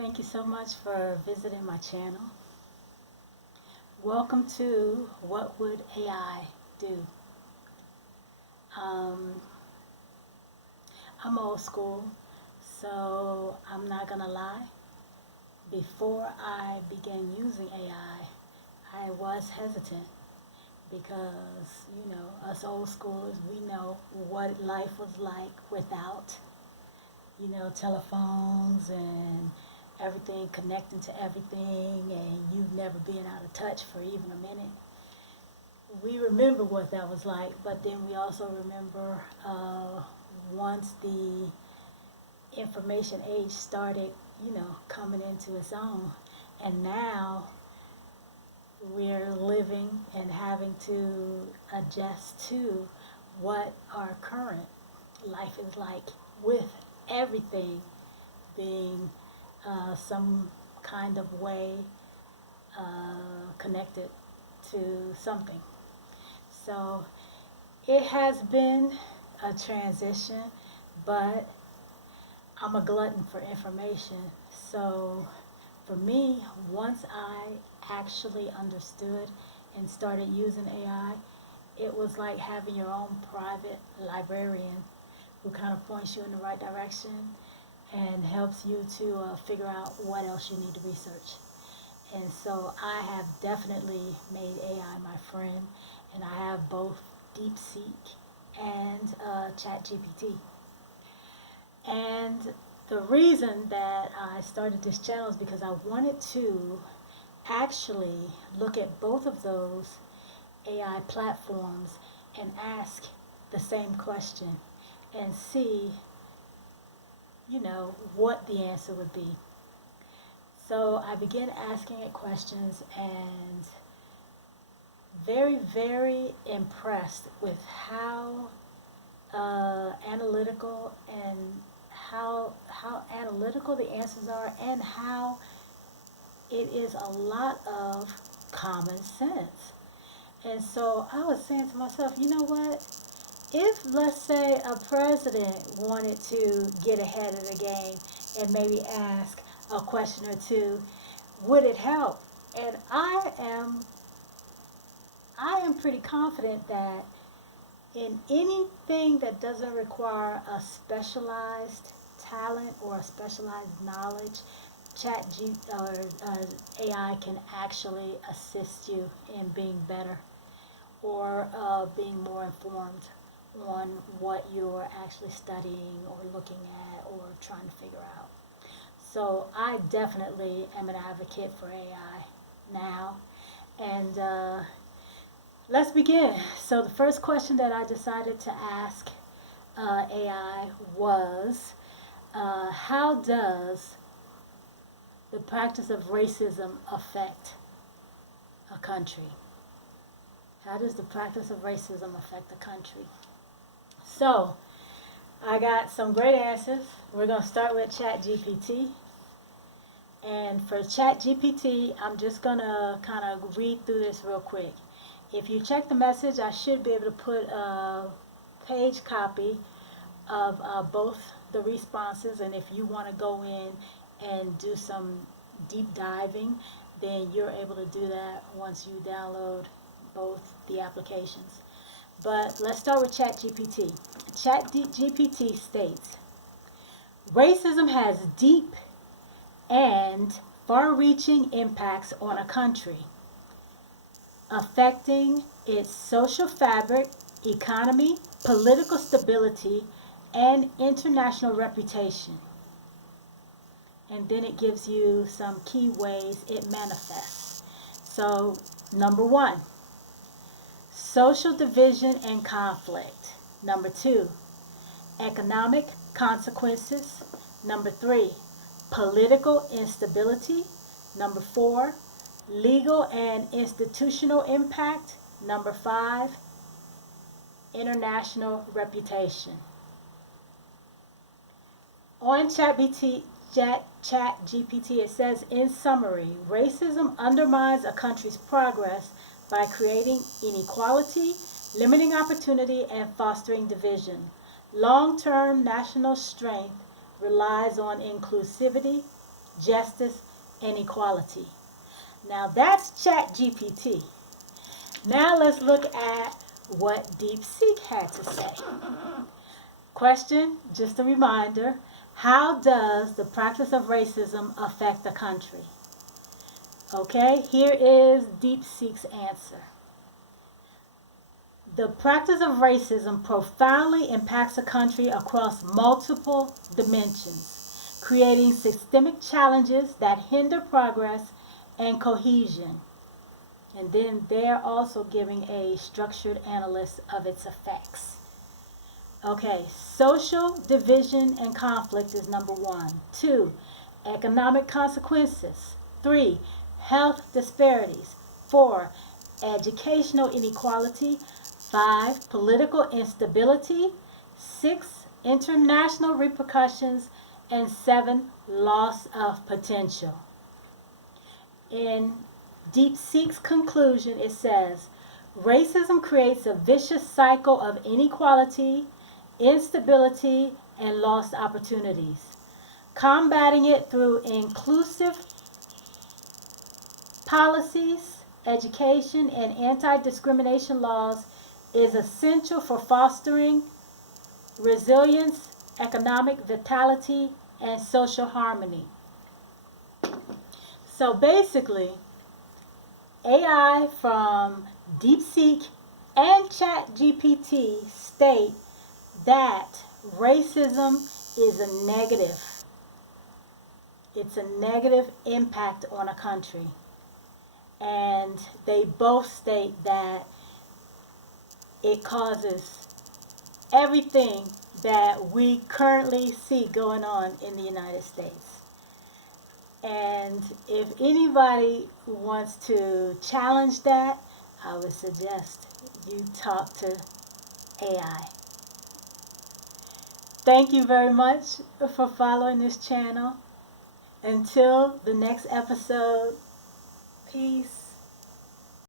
Thank you so much for visiting my channel. Welcome to What Would AI Do? Um, I'm old school, so I'm not gonna lie. Before I began using AI, I was hesitant because, us old schoolers, we know what life was like without, telephones and everything connecting to everything, and you never being out of touch for even a minute. We remember what that was like, but then we also remember once the information age started, coming into its own, and now we're living and having to adjust to what our current life is like, with everything being some kind of way connected to something. So it has been a transition, but I'm a glutton for information. So for me, once I actually understood and started using AI, it was like having your own private librarian who kind of points you in the right direction and helps you to figure out what else you need to research. And so I have definitely made AI my friend, and I have both Deepeek and Chatgpt. And the reason that I started this channel is because I wanted to actually look at both of those AI platforms and ask the same question and see, what the answer would be. So I began asking it questions, and very, very impressed with how analytical and how analytical the answers are, and how it is a lot of common sense. And so I was saying to myself, you know what? If, let's say, a president wanted to get ahead of the game and maybe ask a question or two, would it help? And I am pretty confident that in anything that doesn't require a specialized talent or a specialized knowledge, AI can actually assist you in being better, or being more informed on what you're actually studying or looking at or trying to figure out. So I definitely am an advocate for AI now. And let's begin. So the first question that I decided to ask AI was, how does the practice of racism affect a country? How does the practice of racism affect the country? So I got some great answers. We're going to start with ChatGPT. And for ChatGPT, I'm just going to kind of read through this real quick. If you check the message, I should be able to put a page copy of both the responses. And if you want to go in and do some deep diving, then you're able to do that once you download both the applications. But let's start with ChatGPT. ChatGPT states, racism has deep and far-reaching impacts on a country, affecting its social fabric, economy, political stability, and international reputation. And then it gives you some key ways it manifests. So, number one, social division and conflict. Number two, economic consequences. Number three, political instability. Number four, legal and institutional impact. Number five, international reputation. On ChatGPT, it says, in summary, racism undermines a country's progress by creating inequality, limiting opportunity, and fostering division. Long-term national strength relies on inclusivity, justice, and equality. Now that's Chatgpt. Now let's look at what Deepeek had to say. Question, just a reminder, how does the practice of racism affect the country? Okay, here is Deepeek's answer. The practice of racism profoundly impacts a country across multiple dimensions, creating systemic challenges that hinder progress and cohesion. And then they're also giving a structured analysis of its effects. Okay, social division and conflict is number 1. 2, economic consequences. 3, health disparities. 4, educational inequality. 5, political instability. 6, international repercussions. And 7, loss of potential. In Deepeek's conclusion, it says, racism creates a vicious cycle of inequality, instability, and lost opportunities. Combating it through inclusive policies, education, and anti-discrimination laws is essential for fostering resilience, economic vitality, and social harmony. So basically, AI from Deepeek and Chatgpt state that racism is a negative. It's a negative impact on a country. And they both state that it causes everything that we currently see going on in the United States. And if anybody wants to challenge that, I would suggest you talk to AI. Thank you very much for following this channel. Until the next episode, peace.